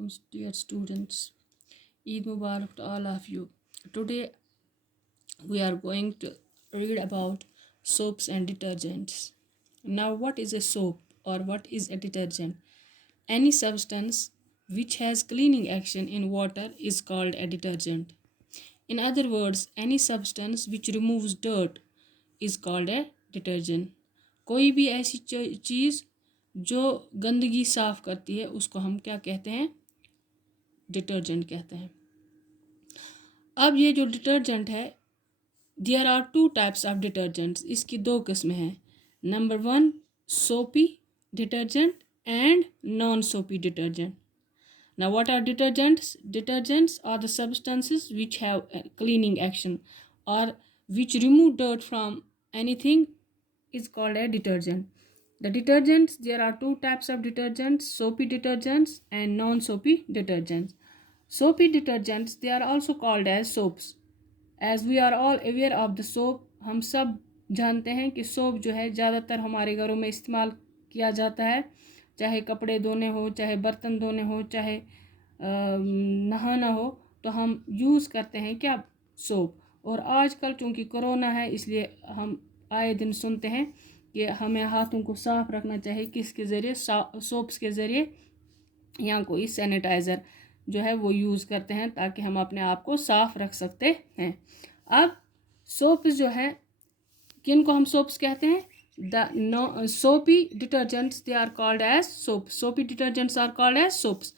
alaikum, dear students. Eid Mubarak to all of you. Today we are going to read about soaps and detergents. Now, what is a soap or what is a detergent? Any substance which has cleaning action in water is called a detergent. In other words, any substance which removes dirt is called a detergent. कोई भी ऐसी चीज़ जो गंदगी साफ करती है उसको हम क्या कहते हैं? डिटर्जेंट कहते हैं. अब ये जो डिटर्जेंट है, there are two types of detergents. इसकी दो किस्में हैं. Number 1 soapy detergent and non soapy detergent. Now, what are detergents? Detergents are the substances which have a cleaning action or which remove dirt from anything is called a detergent. The detergents, there are two types of detergents, soapy detergents and non-soapy detergents. Soapy detergents, they are also called as soaps. As we are all aware of the soap, हम सब जानते हैं कि soap जो है ज़्यादातर हमारे घरों में इस्तेमाल किया जाता है. चाहे कपड़े धोने हो, चाहे बर्तन धोने हो, चाहे नहाना हो, तो हम यूज़ करते हैं क्या? सोप. और आजकल चूँकि कोरोना है, इसलिए हम आए दिन सुनते हैं कि हमें हाथों को साफ़ रखना चाहिए. किसके ज़रिए? सोप्स के ज़रिए या कोई सैनिटाइज़र जो है वो यूज़ करते हैं ताकि हम अपने आप को साफ़ रख सकते हैं. अब सोप्स जो है, किन को हम सोप्स कहते हैं? The soapy detergents, they are called as soap. Soapy detergents are called as soaps.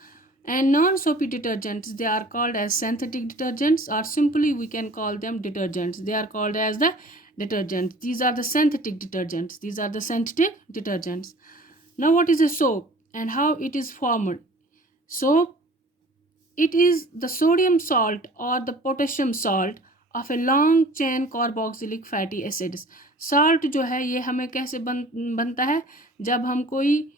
And non-soapy detergents, they are called as synthetic detergents, or simply we can call them detergents. They are called as the detergents. These are the synthetic detergents. These are the synthetic detergents. Now, what is a soap and how it is formed? Soap, it is the sodium salt or the potassium salt of a long chain carboxylic fatty acids. Salt जो है ये हमें कैसे बनता है? जब हम कोई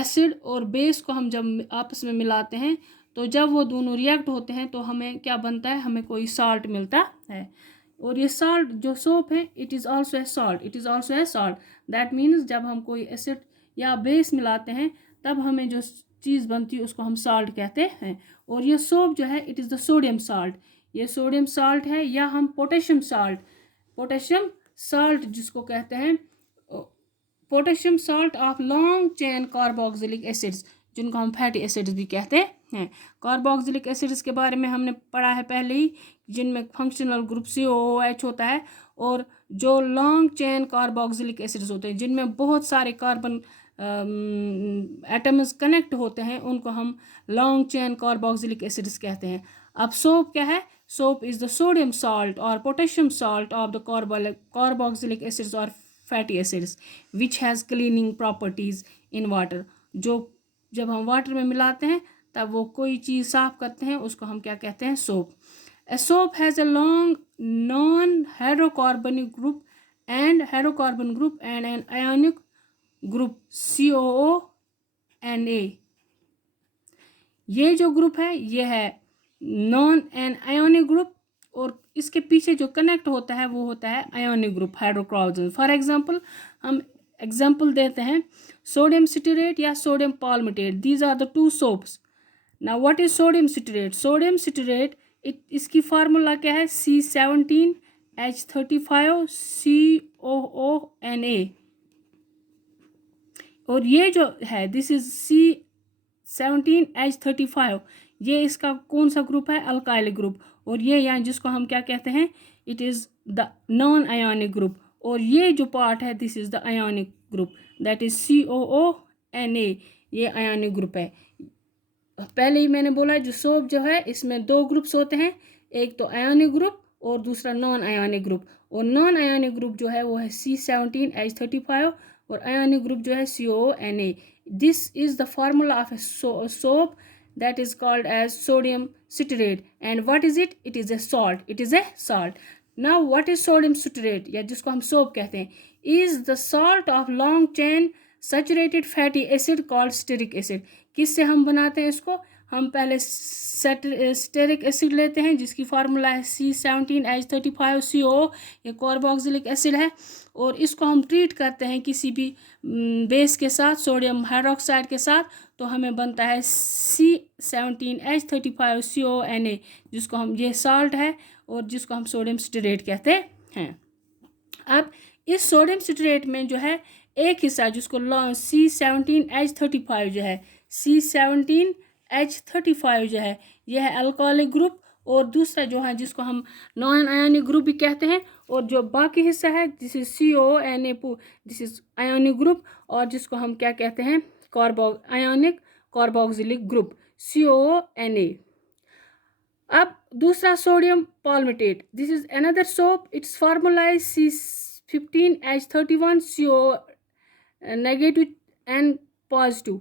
एसिड और बेस को हम जब आपस में मिलाते हैं, तो जब वो दोनों रिएक्ट होते हैं तो हमें क्या बनता है? हमें कोई साल्ट मिलता है. और ये साल्ट जो सोप है, it is also a salt. It is also a salt. That means जब हम कोई एसिड या बेस मिलाते हैं तब हमें जो चीज़ बनती है उसको हम साल्ट कहते हैं. और ये सोप जो है, it is the sodium salt. ये सोडियम साल्ट है, या हम पोटेशियम साल्ट जिसको कहते हैं, potassium salt of long chain carboxylic acids, जिनको हम फैटी एसिड्स भी कहते हैं. कार्बोक्सिलिक एसिड्स के बारे में हमने पढ़ा है पहले ही, जिनमें फंक्शनल ग्रुप COOH होता है. और जो लॉन्ग चेन कार्बोक्सिलिक एसिड्स होते हैं जिनमें बहुत सारे कार्बन एटम्स कनेक्ट होते हैं, उनको हम लॉन्ग चेन कार्बोक्सिलिक एसिड्स कहते हैं. अब सोप क्या है? Soap is the sodium salt or potassium salt of the carboxylic acids or fatty acids which has cleaning properties in water. जो जब हम वाटर में मिलाते हैं तब वो कोई चीज़ साफ करते हैं, उसको हम क्या कहते हैं? Soap. A soap has a long non-hydrocarbonic group and hydrocarbon group and an ionic group COO-NA. ये जो ग्रुप है ये है नॉन एन आयोनिक ग्रुप, और इसके पीछे जो कनेक्ट होता है वो होता है ionic group, hydrochlorine. For example, हम एग्जांपल देते हैं सोडियम सिट्रेट या sodium palmitate. These are the two soaps. Now what is sodium citrate? Sodium citrate, इसकी फार्मूला क्या है? C17H35COONA. और ये जो है, दिस इज C17H35, ये इसका कौन सा ग्रुप है? Alkyl group. और ये यहाँ जिसको हम क्या कहते हैं? It is the non ionic group. और ये जो पार्ट है, this is the ionic group, that is COONA. ये आयोनिक ग्रुप है. पहले ही मैंने बोला जो सोप जो है इसमें दो ग्रुप्स होते हैं, एक तो आयोनिक ग्रुप और दूसरा नॉन आयोनिक ग्रुप. और नॉन आयोनिक ग्रुप जो है वो है C17H35 और आयोनिक ग्रुप जो है COONA. This is the formula of a soap that is called as sodium citrate. And what is it? It is a salt. It is a salt. Now, what is sodium citrate, या जिसको हम soap कहते हैं? Is the salt of long chain saturated fatty acid called stearic acid. किससे हम बनाते हैं इसको? हम पहले स्टेरिक एसिड लेते हैं जिसकी फार्मूला है C17H35CO, ये कार्बोक्सिलिक एसिड है, और इसको हम ट्रीट करते हैं किसी भी बेस के साथ, सोडियम हाइड्रोक्साइड के साथ, तो हमें बनता है C17H35CONa, जिसको हम, ये साल्ट है और जिसको हम सोडियम स्टेरेट कहते हैं। अब इस सोडियम स्टेरेट में जो है एक हिस्सा जिसको C17H35 जो है, C17H35 जो है यह है अल्कोहलिक ग्रुप, और दूसरा जो है जिसको हम नॉन आयोनिक ग्रुप भी कहते हैं, और जो बाकी हिस्सा है this is CONa, this is ionic group, और जिसको हम क्या कहते हैं? Ionic carboxylic group, CONa। अब दूसरा sodium palmitate, this is another soap, it's formula is C15H31CO negative and positive.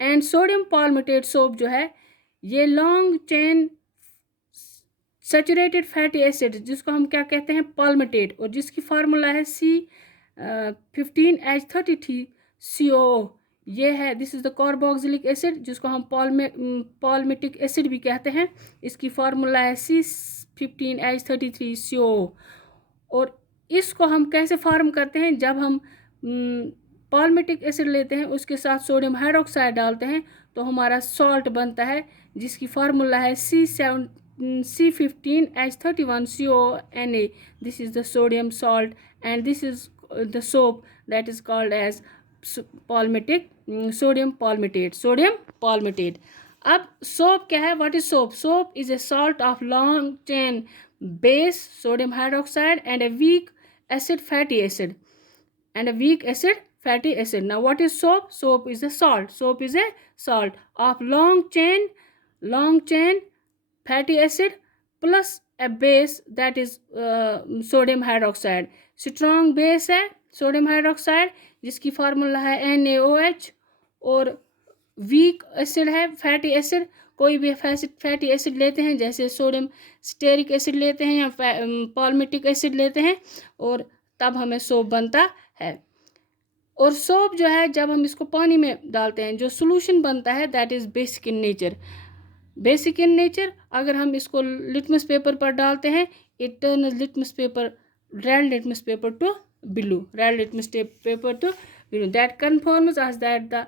And sodium palmitate soap जो है ये long chain saturated fatty acid, जिसको हम क्या कहते हैं? पाल्मिटेट, और जिसकी फार्मूला है C15H33CO, ये है, this is the carboxylic acid जिसको हम पाल्मिटिक एसिड भी कहते हैं, इसकी फार्मूला है C15H33CO। और इसको हम कैसे फार्म करते हैं? जब हम पाल्मिटिक एसिड लेते हैं उसके साथ सोडियम हाइड्रोक्साइड डालते हैं तो हमारा सॉल्ट बनता है जिसकी फार्मूला है C15H31CONa, this is the sodium salt, and this is the soap that is called as palmitic sodium palmitate. अब सोप क्या है? What is soap? Soap is a salt of long chain base sodium hydroxide and a weak acid fatty acid now what is soap? Soap is a salt of long chain fatty acid plus a base that is sodium hydroxide, strong base है sodium hydroxide जिसकी formula है NaOH, और weak acid है fatty acid, कोई भी fatty acid लेते हैं जैसे सोडियम स्टेरिक एसिड लेते हैं या पाल्मिटिक एसिड लेते हैं, और तब हमें सोप बनता है। और सोप जो है जब हम इसको पानी में डालते हैं जो सोल्यूशन बनता है that is basic in nature. अगर हम इसको लिटमस पेपर पर डालते हैं it turn red litmus paper two blue, that confirms us that the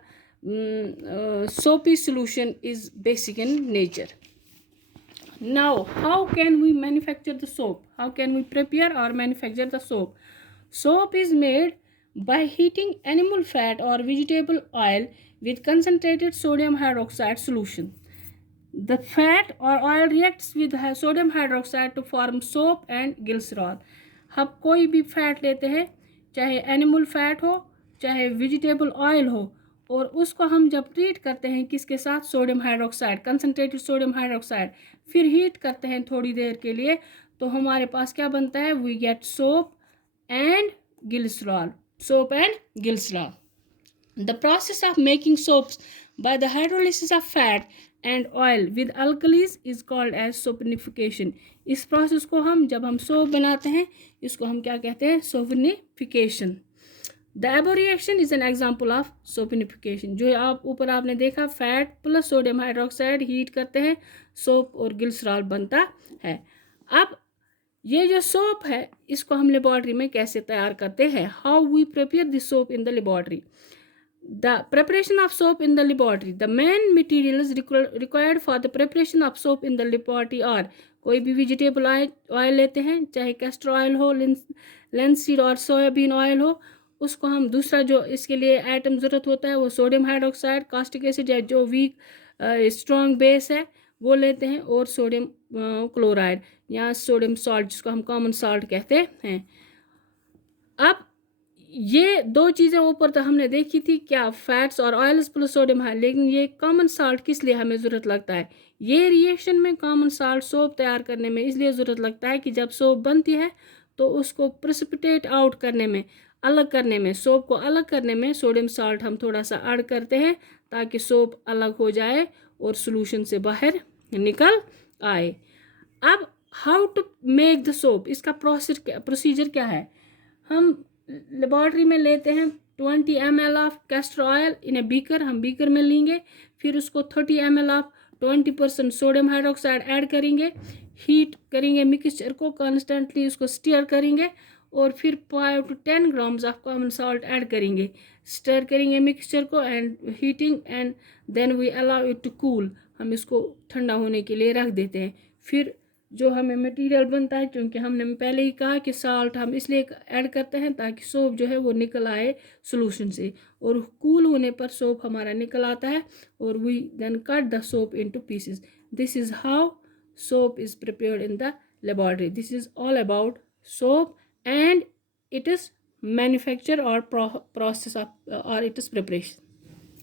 soapy solution is basic in nature. Now how can we manufacture the soap? How can we prepare or manufacture the soap? Soap is made by heating animal fat or vegetable oil with concentrated sodium hydroxide solution. The fat or oil reacts with sodium hydroxide to form soap and glycerol. हम कोई भी fat लेते हैं चाहे animal fat हो चाहे vegetable oil हो, और उसको हम जब ट्रीट करते हैं किसके साथ? Sodium hydroxide, concentrated sodium hydroxide, फिर हीट करते हैं थोड़ी देर के लिए, तो हमारे पास क्या बनता है? We get soap and glycerol. The process of making soaps by the hydrolysis of fat and oil with alkalis is called as soponification. इस प्रोसेस को हम जब हम सोप बनाते हैं इसको हम क्या कहते हैं? सोपनिफिकेशन। The above reaction is an example of soponification. जो आप ऊपर आपने देखा fat plus sodium hydroxide heat करते हैं सोप और ग्लिसरॉल बनता है। अब ये जो सोप है इसको हम लेबोरेटरी में कैसे तैयार करते हैं? How we prepare the soap in the laboratory. The preparation of soap in the laboratory. The main materials required for the preparation of soap in the laboratory are, कोई भी वेजिटेबल ऑयल लेते हैं चाहे कैस्टर ऑयल हो, linseed और soybean oil हो, उसको हम दूसरा जो इसके लिए आइटम ज़रूरत होता है वो सोडियम हाइड्रोक्साइड, कास्टिक एसिड या जो वीक स्ट्रॉन्ग बेस है वो लेते हैं, और सोडियम क्लोराइड या सोडियम सॉल्ट जिसको हम कॉमन सॉल्ट कहते हैं। अब ये दो चीज़ें ऊपर तो हमने देखी थी क्या? फैट्स और ऑयल्स प्लस सोडियम है, लेकिन ये कॉमन साल्ट किस लिए हमें ज़रूरत लगता है? ये रिएक्शन में कॉमन साल्ट सोप तैयार करने में इसलिए ज़रूरत लगता है कि जब सोप बनती है तो उसको प्रेसिपिटेट आउट करने में, अलग करने में, सोप को अलग करने में सोडियम साल्ट हम थोड़ा सा ऐड करते हैं ताकि सोप अलग हो जाए और सोल्यूशन से बाहर निकल आए। अब how to make the soap, इसका प्रोसीजर क्या है? हम लेबॉर्ट्री में लेते हैं 20 ml of castor oil in a beaker, हम बीकर में लेंगे। फिर उसको 30 ml of 20% sodium hydroxide add करेंगे, हीट करेंगे मिक्सचर को, कॉन्स्टेंटली उसको स्टीयर करेंगे और फिर 5 to 10 grams of common salt add करेंगे, स्टर करेंगे मिक्सचर को and heating and then we allow it to cool, हम इसको ठंडा होने के लिए रख देते हैं। फिर जो हमें मटेरियल बनता है, क्योंकि हमने पहले ही कहा कि साल्ट हम इसलिए ऐड करते हैं ताकि सोप जो है वो निकल आए सोल्यूशन से, और कूल होने पर सोप हमारा निकल आता है और we then cut the soap into pieces. This is how soap is prepared in the laboratory. This is all about soap and it is manufacture or process of or it is preparation.